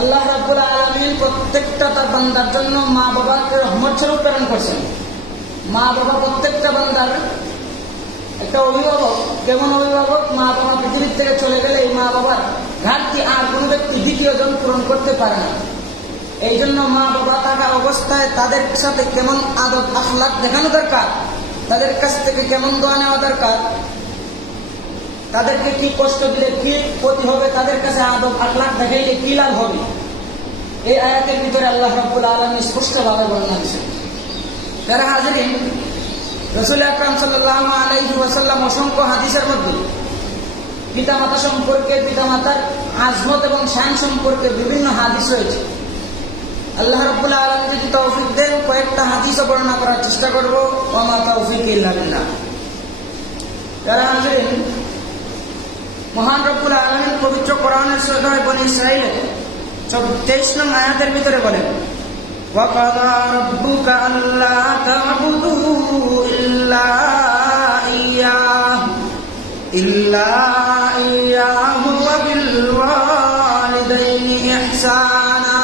আল্লাহ রাব্বুল আলামিন প্রত্যেকটা তার বান্দার জন্য মা বাবাকে রহমত স্বরূপ প্রেরণ করছেন। মা বাবা প্রত্যেকটা বান্দার একটা অভিভাবক। কেমন অভিভাবক? মা বাবা পৃথিবীর থেকে চলে গেলে এই মা বাবার ঘাটতি আর কোনো ব্যক্তি দ্বিতীয়জন পূরণ করতে পারে না। এই জন্য মা বাবা থাকা অবস্থায় তাদের সাথে কেমন আদব আখলাক দেখানো দরকার, তাদের কাছ থেকে কেমন দোয়া নেওয়া দরকার, তাদেরকে কি কষ্ট দিলে কি ক্ষতি হবে, তাদের কাছে আদব আখলাক দেখাইলে কি লাভ হবে, এই আয়াতের ভিতরে আল্লাহ রাব্বুল আলামিন স্পষ্টভাবে বর্ণনা দিয়েছেন। যারা হাজিরিন, রাসূল আকরাম সাল্লাল্লাহু আলাইহি ওয়াসাল্লাম অসংখ্য হাদিসের মধ্যে পিতামাতা সম্পর্কে, পিতামাতার আজমত এবং শান সম্পর্কে বিভিন্ন হাদিস রয়েছে। আল্লাহ রাব্বুল আলামিন যদি তৌফিক দেন কয়েকটা হাদিস বর্ণনা করার চেষ্টা করব। ওয়া মা তাওফীক ইল্লা বিল্লাহ। যারা হাজিরিন, মহান রব্বুল আলামিন পবিত্র কোরআনের সূরা বনী ইসরাঈলের 23 নং আয়াতের ভিতরে বলেন, ওয়া ক্বাদা রাব্বুকা আল্লা তা'বুদু ইল্লা ইয়্যাহু ওয়া বিল ওয়ালিদাইনি ইহসানা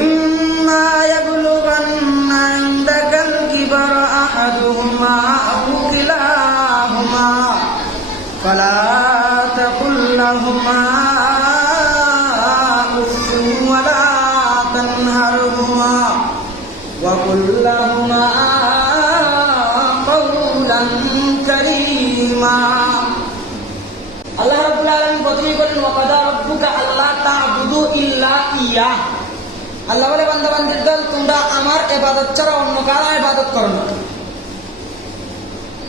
ইম্মা ইয়াবলুগান্না ইনদাকাল কিবারা আহাদুহুমা আও কিলাহুমা ফালা তাকুল লাহুমা উফফিন ওয়া লা তানহারহুমা ওয়া কুল লাহুমা কাওলান কারীমা। আল্লাহ রাব্বুল আলামিন প্রথমেই বলেন, ওয়া ক্বাদা রাব্বুকা আল্লা তা'বুদু ইল্লা ইয়্যাহ। আল্লাহ বলে, বান্দাবান্দির দল, তোমরা আমার ইবাদত ছাড়া অন্য কারো ইবাদত করো না।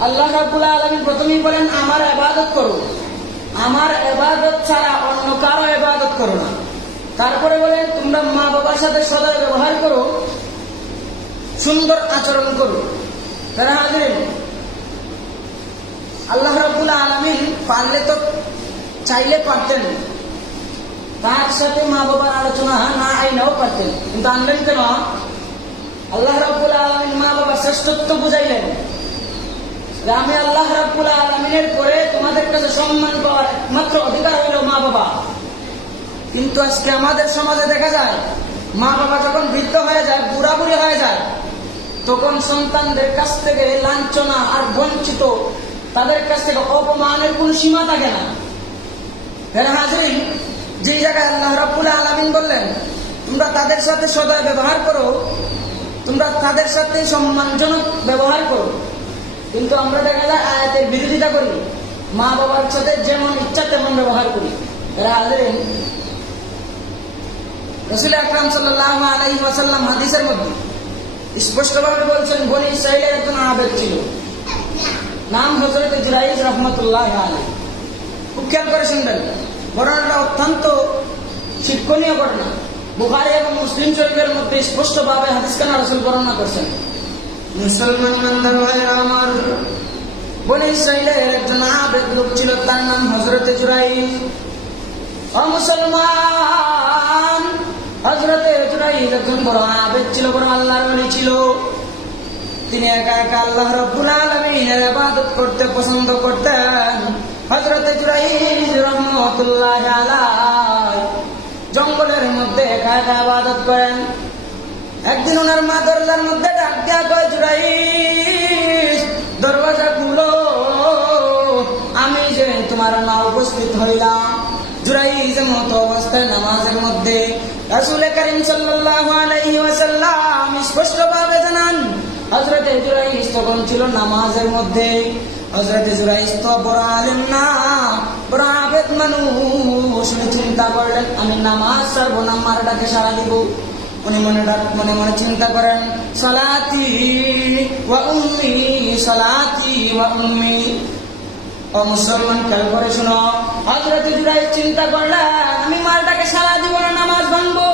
আল্লাহ রাব্বুল আলামিন প্রথমেই বলেন আমার ইবাদত করো, আমার ইবাদত ছাড়া অন্য কারো ইবাদত করো না। তারপরে বলেন তোমরা মা বাবার সাথে সদয় ব্যবহার করো, সুন্দর আচরণ করো। তারা হাজিরিন, আল্লাহ রাব্বুল আলামিন পারলে তো চাইলে পারতেন তার সাথে মা বাবার আলোচনা না আইনাও পারতেন, কিন্তু আনলেন কেন? আল্লাহ রাব্বুল আলামিন মা বাবার শ্রেষ্ঠত্ব বুঝাইলেন। আমি আল্লাহ রাব্বুল আলামিনের পরে তোমাদের কাছে সম্মান পাওয়ার একমাত্র অধিকার হইল মা বাবা। কিন্তু আজকে আমাদের সমাজে দেখা যায় মা বাবা যখন বৃদ্ধ হয়ে যায়, বুড়াবুড়ি হয়ে যায়, তখন সন্তানদের কাছ থেকে লাঞ্ছনা আর বঞ্চিত, তাদের কাছ থেকে অপমানের কোন সীমা থাকে না। হাজিরিন, যে জায়গায় আল্লাহ রাব্বুল আলামিন বললেন তোমরা তাদের সাথে সদয় ব্যবহার করো, তোমরা তাদের সাথে সম্মানজনক ব্যবহার করো, কিন্তু আমরা দেখা যায় আয়াতের বিরোধিতা করি, মা বাবার সাথে যেমন ইচ্ছা তেমন ব্যবহার করি। হাজিরিন, রাসূল আকরাম সাল্লাল্লাহু আলাইহি ওয়াসাল্লাম হাদিসের মধ্যে স্পষ্টভাবে বলছেন, বনী ইসরাঈলের একজন আবেদ ছিল, নাম হযরত জুরাইজ রাহমাতুল্লাহি আলাইহি। খুব খেয়াল করে শুনবেন, বর্ণনাটা অত্যন্ত শিক্ষণীয় ঘটনা। বুখারী এবং মুসলিম শরীফের মধ্যে স্পষ্টভাবে হাদিসখানা রাসূল বর্ণনা করছেন। মুসলমান ইমানদার ভাইরা আমার, বনী ইসরাঈলের একজন আবেদ লোক ছিল, তার নাম হযরত জুরাইজ। ও মুসলমান, হযরত জুরাইজ একজন বড় আবেদ ছিল, বড় আল্লাহর ওলি ছিল। তিনি একা একা আল্লাহ রাব্বুল আলামিনের ইবাদত করতে পছন্দ করতেন। হযরত জুরাইজ রাহমাতুল্লাহি আলাইহি জঙ্গলের মধ্যে একা একা ইবাদত করেন। একদিন ওনার মা দরজার মধ্যে ডাক দিয়া কয়, জুরাইজ দরওয়াজা খুলো, আমি যে তোমার মা উপস্থিত হইলাম। জুরাইজ মতো অবস্থায় নামাজের মধ্যে। রাসূল কারীম সাল্লাল্লাহু আলাইহি ওয়াসাল্লাম স্পষ্টভাবে জানান, হযরত জুরাইজ তখন ছিল নামাজের মধ্যে। হযরত জুরাইজ তো বড় আলেম না, বড় আবেদ মানুষ। উনি চিন্তা করলেন আমি নামাজ ছাড়বো না, মার ডাকে সাড়া দিব। উনি মনে মনে চিন্তা করেন, সালাতি ওয়া উম্মি, সালাতি ওয়া উম্মি। ও মুসলমান, খেয়াল করে শোনো, হযরত জুরাইজ চিন্তা করলেন আমি মার ডাকে সাড়া দিব না, নামাজ ভাঙবো।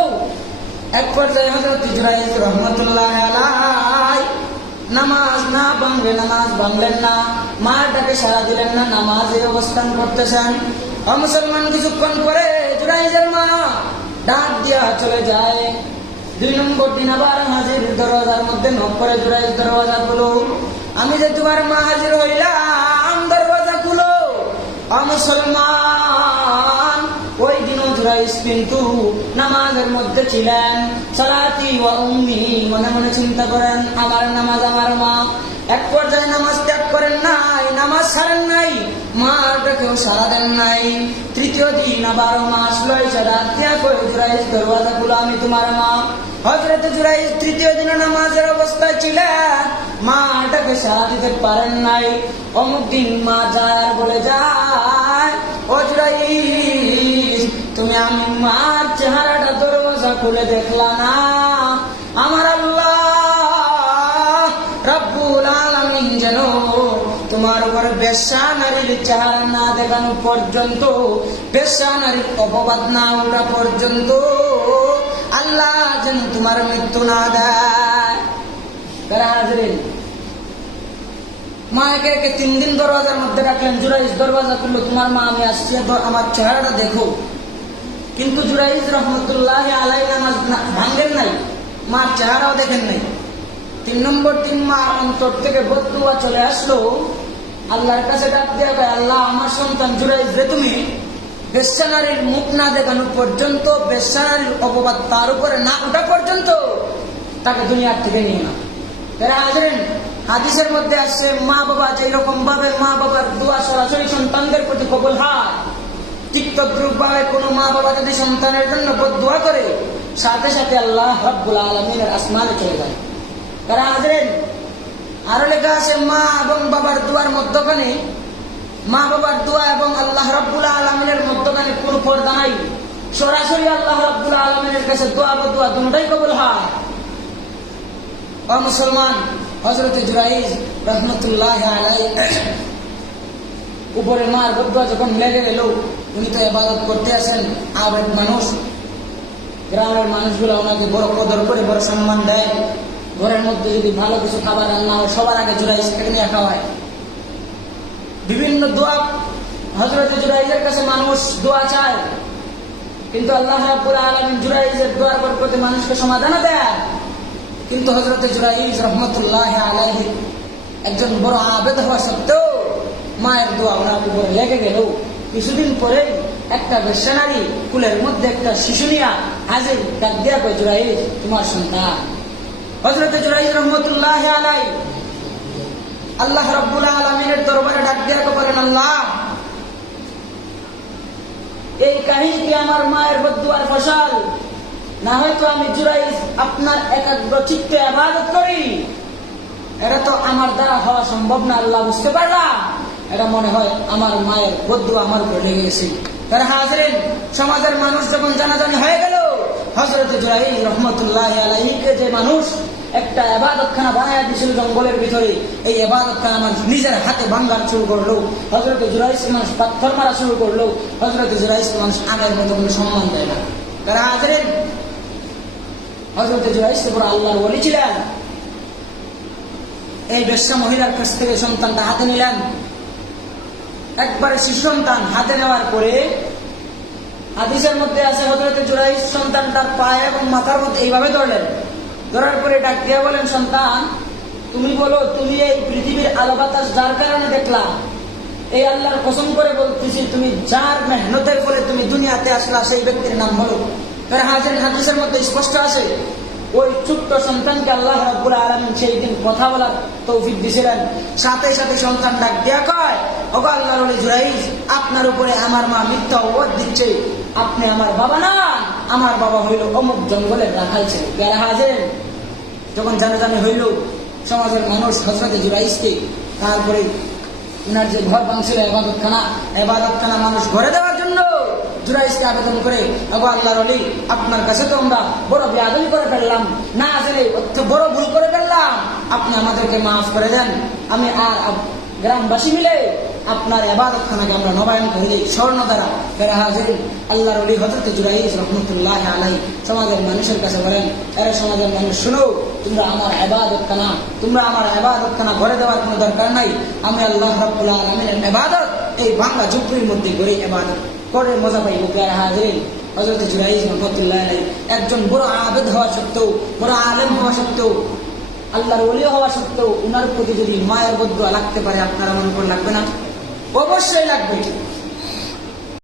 এক পর্যায়ে হযরত জুরাইজ রাহমাতুল্লাহি আলাইহি নামাজ না ভাঙলে নামাজ ভাঙলেন না, মার ডাকে সাড়া দিলেন না, নামাজে অবস্থান করতেছেন। ও মুসলমান, কিছুক্ষণ পরে জুরাইজের মা ডাক দিয়া চলে যায়। 2 নম্বর দিন আবার হাজির, দরওয়াজার মধ্যে নক করে, জুরাইজ দরওয়াজা খুলো, আমি যে তোমার মা হাজির হইলাম, দরওয়াজা খুলো। ও মুসলমান, ওই দিনও জুরাইজ কিন্তু নামাজের মধ্যে ছিলেন। সালাতি ওয়া উম্মি, মনে মনে চিন্তা করেন আমার নামাজ আমার মা। এক পর্যায়ে নামাজ ত্যাগ করেন নাই, নামাজ ছাড়েন নাই, মাটাকেও সারা দেন নাই। তৃতীয় দিন আবার মা আসলো, এসে ডাক দিয়া কই জুরাইজ দরওয়াজা খুলো, আমি তোমার মা। হযরত জুরাইজ তৃতীয় দিনে নামাজের অবস্থায় ছিলেন, মাটাকে সারা দিতে পারেন নাই। অমুক দিন মা যায় আর বলে যায়, ও জুরাইজ তুমি আমি মার চেহারাটা দরওয়াজা খুলে দেখলা না? আমার আল্লাহ রব্বুল আলামিন যেন তোমার উপরে বেশ্যা নারীর চেহারা না দেখানো পর্যন্ত, বেশ্যা নারীর অপবাদ না ওঠা পর্যন্ত আল্লাহ যেন তোমার মৃত্যু না দেয়। মা একে একে 3 দিন দরওয়াজার মধ্যে রাখলেন। জুরাইজ দরওয়াজা খুললো, তোমার মা আমি আসছি, আমার চেহারাটা দেখো। কিন্তু জুরাইজ রহমতুল্লাহি আলাইহি নামাজ ভাঙেন নাই, মার চেহারাও দেখেন নাই। 3 নম্বর দিন মার অন্তর থেকে বদদুয়া চলে আসলো। আল্লাহর কাছে ডাক দিয়ে কয়, আল্লাহ আমার সন্তান জুরাইজ রে তুমি বেশ্যা নারীর মুখ না দেখানো পর্যন্ত, বেশ্যা নারীর অপবাদ তার উপরে না ওঠা পর্যন্ত তাকে দুনিয়ার থেকে নিয়ে না। তারা হাজরেন, হাদিসের মধ্যে আসছে মা বাবা যে রকম ভাবে মা বাবার দোয়া সরাসরি সন্তানদের প্রতি কবুল হয়, ঠিক তদ্রূপ ভাবে কোন মা বাবা যদি সন্তানের জন্য বদদুয়া করে, সাথে সাথে আল্লাহ রাব্বুল আলামিনের আসমানে চলে যায়। তারা হাজরেন, আরো লেখা আছে মা এবং বাবার দোয়ার মধ্যখানে, মা বাবার দোয়া এবং আল্লাহ রাব্বুল আলামিনের মধ্যখানে কোনো পর্দা নাই। সরাসরি আল্লাহ রাব্বুল আলামিনের কাছে দোয়া বদুয়া দুটোই কবুল হয়। ও মুসলমান, হযরত জুরাইজ রাহমাতুল্লাহি আলাইহি উপরে মার বদুয়া যখন লেগে গেল, উনি তো ইবাদত করতে আসেন, আবেদ মানুষ, গ্রামের মানুষগুলো ওনাকে বড় কদর করে, বড় সম্মান দেয়। ঘরের মধ্যে যদি ভালো কিছু খাবার রান্না হয়, সবার আগে জুরাইজকে নিয়ে খাওয়ায়। বিভিন্ন দোয়া হযরত জুরাইজের কাছে মানুষ দোয়া চায়, কিন্তু আল্লাহ রাব্বুল আলামিন জুরাইজের দোয়ার বরকতে মানুষকে সমাধান দেয়। কিন্তু হযরত জুরাইজ রাহমাতুল্লাহি আলাইহি একজন বড় আবেদ হওয়া সত্ত্বেও মায়ের দোয়া ওনার উপরে লেগে গেল। কিছুদিন পরে একটা বেশ্যা নারী কুলের মধ্যে একটা শিশু নিয়ে হাজির, ডাক দিয়া কয় জুরাইজ তোমার সন্তান। হযরত জুরাইজ রাহমাতুল্লাহি আলাইহি আল্লাহ রাব্বুল আলামিনের দরবারে ডাক দিয়া বলেন, আল্লাহ এই কাহিনী কি আমার মায়ের বদদুয়ার ফসল? না হয়তো আমি জুরাইজ আপনার একাগ্র চিত্তে ইবাদত করি, এটা তো আমার দ্বারা হওয়া সম্ভব না। আল্লাহ বুঝতে পারলাম, এটা মনে হয় আমার মায়ের বদদুয়া আমার উপর লেগে গেছে। তারা হাজরেন, সমাজের মানুষ যখন জানাজানি হয়ে গেল, হযরত জুরাইজ রাহমাতুল্লাহি আলাইহিকে যে মানুষ একটা ইবাদতখানা বানায় দিয়েছিল জঙ্গলের ভিতরে, এই ইবাদতখানা মানুষ নিজের হাতে ভাঙার শুরু করলো। হযরত জুরাইজকে মানুষ পাথর মারা শুরু করলো। হযরত জুরাইজকে মানুষ আগের মতো কোনো সম্মান দেয় না। তারা হাজরেন, হযরত জুরাইজ তো আল্লাহর ওলি ছিলেন। এই বেশ্যা মহিলার কাছ থেকে সন্তানটা হাতে নিলেন। একবারে শিশু সন্তান হাতে নেওয়ার পরে হাদিসের মধ্যে আছে হযরত জুরাইজ সন্তানটার পায়ে এবং মাথার মধ্যে এইভাবে ধরলেন। ধরার পরে ডাক দিয়া বলেন, সন্তান তুমি বলো, তুমি এই পৃথিবীর আলো বাতাস যার কারণে দেখলা, এই আল্লাহর কসম করে বলতেছি, তুমি যার মেহনতের ফলে তুমি দুনিয়াতে আসলা, সেই ব্যক্তির নাম হলো। হাদিসের মধ্যে স্পষ্ট আছে, ওই ছোট্ট সন্তানকে আল্লাহ রাব্বুল আলামিন সেই দিন কথা বলার তৌফিক দিয়েছিলেন। সাথে সাথে সন্তান ডাক দিয়া কয়, ওগো আল্লাহর ওলি জুরাইজ, আপনার উপরে আমার মা মিথ্যা অপবাদ দিচ্ছে, আপনি আমার বাবা না, আমার বাবা হইল অমুক জঙ্গলের রাখাল ছিল। যারা হাজির, যখন জানাজানি হইল সমাজের মানুষ হযরত জুরাইজকে, তারপরে উনার যে ঘর ভাঙছিল এবাদতখানা মানুষ ঘরে দেওয়ার জন্য জুরাইজকে আবেদন করে, ওগো আল্লাহর ওলি, আপনার কাছে তো আমরা বড় বেয়াদবি করে ফেললাম, না আসলে বড় ভুল করে ফেললাম, আপনি আমাদেরকে মাফ করে দেন। আমি আর গ্রামবাসী মিলে আপনার ইবাদতখানাকে আমরা নবায়ন করে দিই স্বর্ণ দ্বারা। যারা হাজির, আল্লাহর ওলি হযরত জুরাইজ রাহমাতুল্লাহি আলাইহি সমাজের মানুষের কাছে বলেন, আরে সমাজের মানুষ শুনো, তোমরা আমার ইবাদতখানা ঘরে দেওয়ার কোনো দরকার নাই। আমি আল্লাহ রাব্বুল আলামিনের ইবাদত এই ভাঙা ঝুপড়ির মধ্যে ঘরে ইবাদত করে মজা পাইব। যারা হাজির, হযরত জুরাইজ রাহমাতুল্লাহি আলাইহি একজন বড় আবেদ হওয়া সত্ত্বেও, বড় আলেম হওয়া সত্ত্বেও, আল্লাহর ওলি হওয়া সত্ত্বেও উনার প্রতি যদি মায়ের বদদুয়া লাগতে পারে, আপনারা মনে করে লাগবে না? অবশ্যই লাগবে।